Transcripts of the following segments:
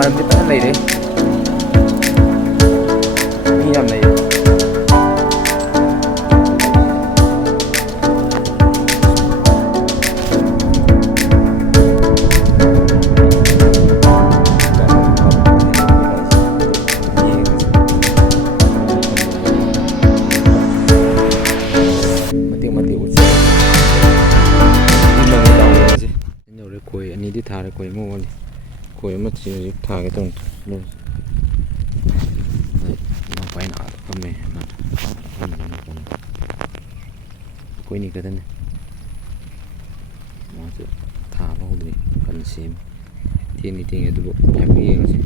maramdi pa lay re mi yam lay khoi ani di thare khoi mo wali khoi ma chi tha ke tong no ma pai na ka me na khoi ni ka den ma chu tha ba hu ni kan sim thiên ni ting du ya ku ye ngasi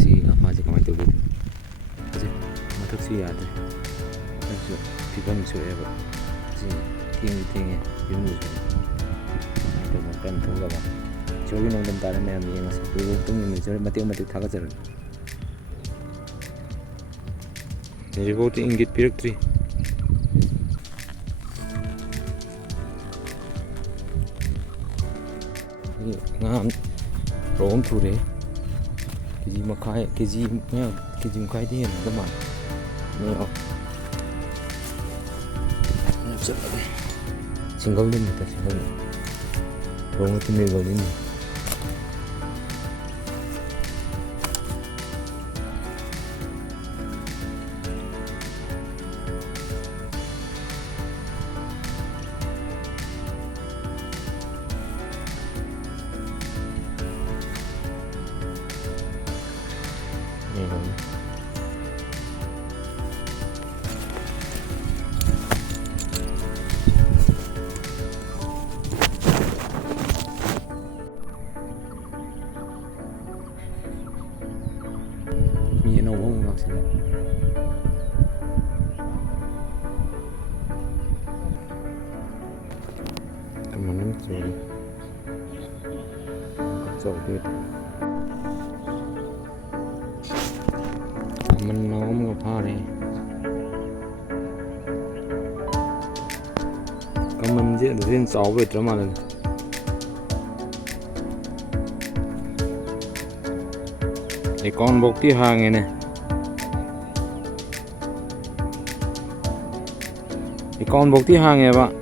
si ga ma ji ka mai tu bu ji ma thak si ya de ta chu ti ban chu e ba ji thiên ni ting yu nu pen thung ga ba chori nong dam ta na me mi ngasi ku tung ni chori matiu matiu tha ga jar ni bo ti ingit pirak tri ni ngam rom thu re kiji makai kiji me kiji makai di hen da ma me o na chap single lim ta single rom tu me golin teman sorry sorry teman nom ngap ha re kaman je rin saw ve tra ma le e con bok ti ha nge ne e con bok ti ha nge ba